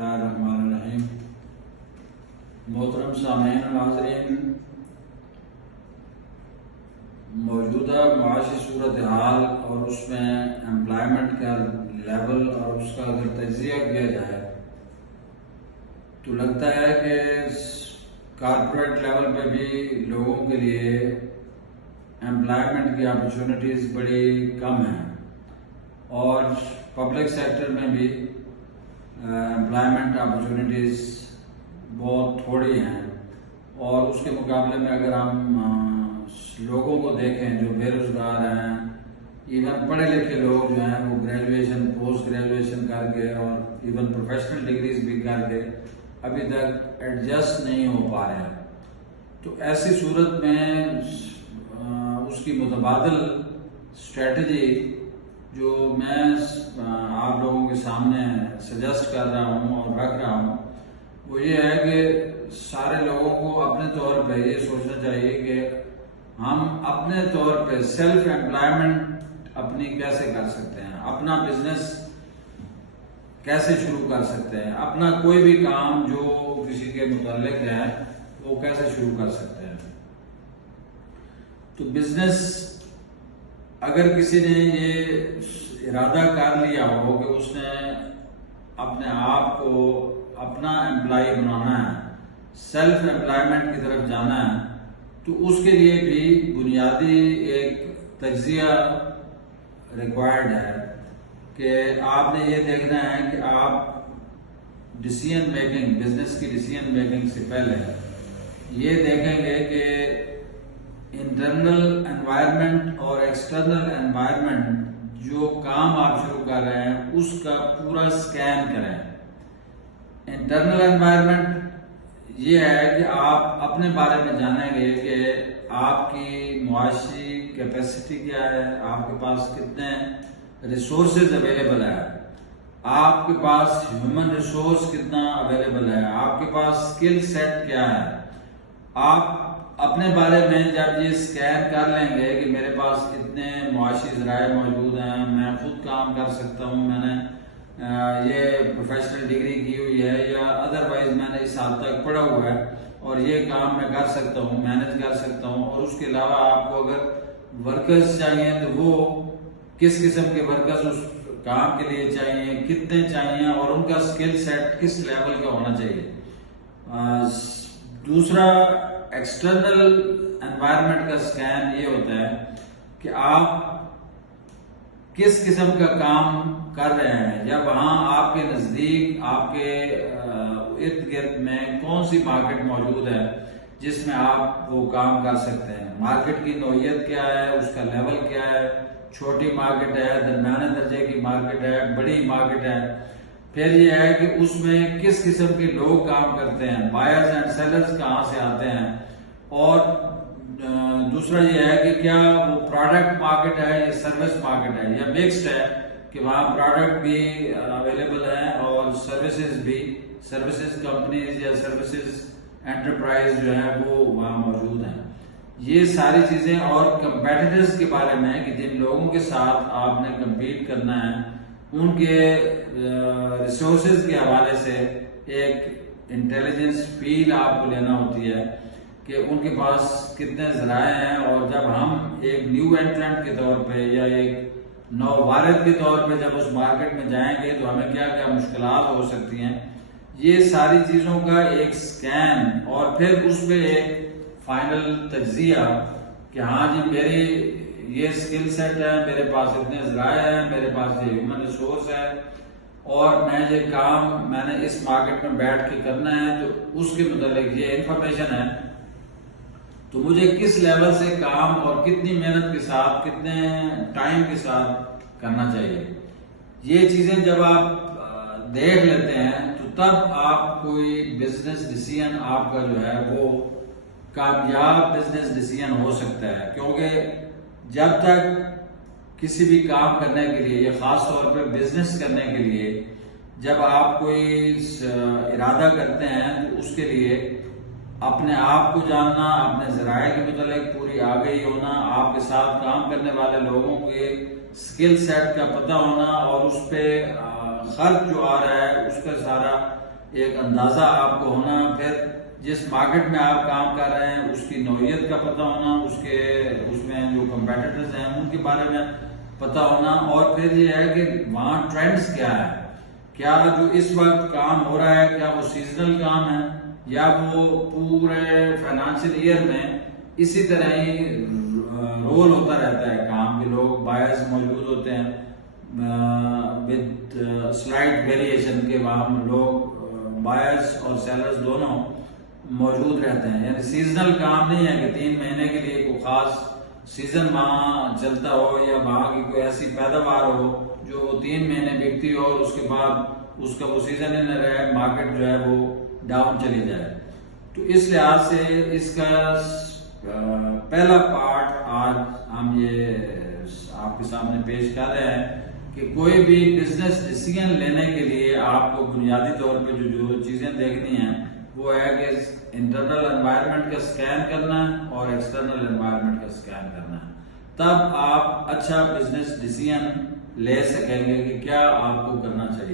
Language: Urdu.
اللہ الرحمن الرحیم۔ محترم سامعین و حاضرین، موجودہ معاشی صورتحال اور اس میں امپلائمنٹ کا لیول اور اس کا اگر تجزیہ کیا جائے تو لگتا ہے کہ کارپوریٹ لیول پہ بھی لوگوں کے لیے امپلائمنٹ کی اپرچونٹیز بڑی کم ہیں اور پبلک سیکٹر میں بھی امپلائمنٹ اپرچونٹیز بہت تھوڑی ہیں، اور اس کے مقابلے میں اگر ہم لوگوں کو دیکھیں جو بے روزگار ہیں، ایون پڑھے لکھے لوگ جو ہیں وہ گریجویشن پوسٹ گریجویشن کر کے اور ایون پروفیشنل ڈگریز بھی کر کے ابھی تک ایڈجسٹ نہیں ہو پا رہے ہیں، تو ایسی صورت میں اس کی متبادل اسٹریٹجی جو میں آپ لوگوں کے سامنے سجیسٹ کر رہا ہوں اور رکھ رہا ہوں وہ یہ ہے کہ سارے لوگوں کو اپنے طور پہ یہ سوچنا چاہیے کہ ہم اپنے طور پہ سیلف امپلائمنٹ اپنی کیسے کر سکتے ہیں، اپنا بزنس کیسے شروع کر سکتے ہیں، اپنا کوئی بھی کام جو کسی کے متعلق ہے وہ کیسے شروع کر سکتے ہیں۔ تو بزنس اگر کسی نے یہ ارادہ کر لیا ہو کہ اس نے اپنے آپ کو اپنا امپلائی بنانا ہے، سیلف امپلائمنٹ کی طرف جانا ہے، تو اس کے لیے بھی بنیادی ایک تجزیہ ریکوائرڈ ہے کہ آپ نے یہ دیکھنا ہے کہ آپ ڈیسیژن میکنگ، بزنس کی ڈیسیژن میکنگ سے پہلے یہ دیکھیں گے کہ انٹرنل انوائرمنٹ اور ایکسٹرنل انوائرمنٹ جو کام آپ شروع کر رہے ہیں اس کا پورا سکین کریں۔ انٹرنل انوائرمنٹ یہ ہے کہ آپ اپنے بارے میں جانیں گے کہ آپ کی معاشی کیپیسٹی کیا ہے، آپ کے پاس کتنے ریسورسز اویلیبل ہے، آپ کے پاس ہیومن ریسورس کتنا اویلیبل ہے، آپ کے پاس اسکل سیٹ کیا ہے۔ آپ اپنے بارے میں جب یہ سکین کر لیں گے کہ میرے پاس اتنے معاشی ذرائع موجود ہیں، میں خود کام کر سکتا ہوں، میں نے یہ پروفیشنل ڈگری کی ہوئی ہے یا ادروائز میں نے اس حد تک پڑھا ہوا ہے اور یہ کام میں کر سکتا ہوں، مینج کر سکتا ہوں، اور اس کے علاوہ آپ کو اگر ورکرز چاہیے تو وہ کس قسم کے ورکرز اس کام کے لیے چاہیے، کتنے چاہیے، اور ان کا سکل سیٹ کس لیول کا ہونا چاہیے۔ دوسرا ایکسٹرنل انوائرمنٹ کا سکین یہ ہوتا ہے کہ آپ کس قسم کا کام کر رہے ہیں، یا وہاں آپ کے نزدیک آپ کے ارد گرد میں کون سی مارکیٹ موجود ہے جس میں آپ وہ کام کر سکتے ہیں۔ مارکیٹ کی نوعیت کیا ہے، اس کا لیول کیا ہے، چھوٹی مارکیٹ ہے، درمیانے درجے کی مارکیٹ ہے، بڑی مارکیٹ ہے۔ پھر یہ ہے کہ اس میں کس قسم کے لوگ کام کرتے ہیں، بائرز اینڈ سیلرز کہاں سے آتے ہیں، اور دوسرا یہ ہے کہ کیا وہ پروڈکٹ مارکیٹ ہے یا سروس مارکیٹ ہے یا مکسڈ ہے کہ وہاں پروڈکٹ بھی اویلیبل ہیں اور سروسز بھی، سروسز کمپنیز یا سروسز انٹرپرائز جو ہیں وہ وہاں موجود ہیں۔ یہ ساری چیزیں اور کمپیٹیٹرز کے بارے میں کہ جن لوگوں کے ساتھ آپ نے کمپیٹ کرنا ہے ان کے ریسورسز کے حوالے سے ایک انٹیلیجنس فیل آپ کو لینا ہوتی ہے کہ ان کے پاس کتنے ذرائع ہیں، اور جب ہم ایک نیو انٹرنٹ کے طور پہ یا ایک نو وارد کے طور پہ جب اس مارکیٹ میں جائیں گے تو ہمیں کیا کیا مشکلات ہو سکتی ہیں، یہ ساری چیزوں کا ایک سکین، اور پھر اس پہ ایک فائنل تجزیہ کہ ہاں جی میری یہ سکل سیٹ ہے، میرے پاس اتنے ذرائع ہیں، میرے پاس یہ ہیومن ریسورس ہے، اور میں یہ کام میں نے اس مارکیٹ میں بیٹھ کے کرنا ہے، تو اس کے متعلق یہ انفارمیشن ہے، تو مجھے کس لیول سے کام اور کتنی محنت کے ساتھ کتنے ٹائم کے ساتھ کرنا چاہیے۔ یہ چیزیں جب آپ دیکھ لیتے ہیں تو تب آپ کوئی بزنس ڈیسیژن آپ کا جو ہے وہ کامیاب بزنس ڈیسیژن ہو سکتا ہے، کیونکہ جب تک کسی بھی کام کرنے کے لیے یا خاص طور پہ بزنس کرنے کے لیے جب آپ کوئی ارادہ کرتے ہیں تو اس کے لیے اپنے آپ کو جاننا، اپنے ذرائع کے متعلق پوری آگہی ہونا، آپ کے ساتھ کام کرنے والے لوگوں کے سکل سیٹ کا پتہ ہونا، اور اس پہ خرچ جو آ رہا ہے اس کا سارا ایک اندازہ آپ کو ہونا، پھر جس مارکیٹ میں آپ کام کر رہے ہیں اس کی نوعیت کا پتہ ہونا، اس میں جو کمپیٹیٹرز ہیں ان کے بارے میں پتہ ہونا، اور پھر یہ ہے کہ وہاں ٹرینڈز کیا ہے، کیا جو اس وقت کام ہو رہا ہے کیا وہ سیزنل کام ہے یا وہ پورے فائنانشیل ایئر میں اسی طرح ہی رول ہوتا رہتا ہے کام کے، لوگ بائرز موجود ہوتے ہیں ود سلائٹ ویریشن کے، وہاں لوگ بائرز اور سیلرز دونوں موجود رہتے ہیں، یعنی سیزنل کام نہیں ہے کہ 3 مہینے کے لیے کوئی خاص سیزن وہاں چلتا ہو یا وہاں کی کوئی ایسی پیداوار ہو جو وہ 3 مہینے بکتی ہو اور اس کے بعد اس کا وہ سیزن ہی نہ رہے، مارکیٹ جو ہے وہ ڈاؤن چلی جائے۔ تو اس لحاظ سے اس کا پہلا پارٹ آج ہم یہ آپ کے سامنے پیش کر رہے ہیں کہ کوئی بھی بزنس ڈیسیژن لینے کے لیے آپ کو بنیادی طور پہ جو چیزیں دیکھنی ہیں وہ ہے کہ انٹرنل انوائرمنٹ کا سکین کرنا ہے اور ایکسٹرنل انوائرمنٹ کا سکین کرنا ہے، تب آپ اچھا بزنس ڈیسیژن لے سکیں گے کہ کیا آپ کو کرنا چاہیے۔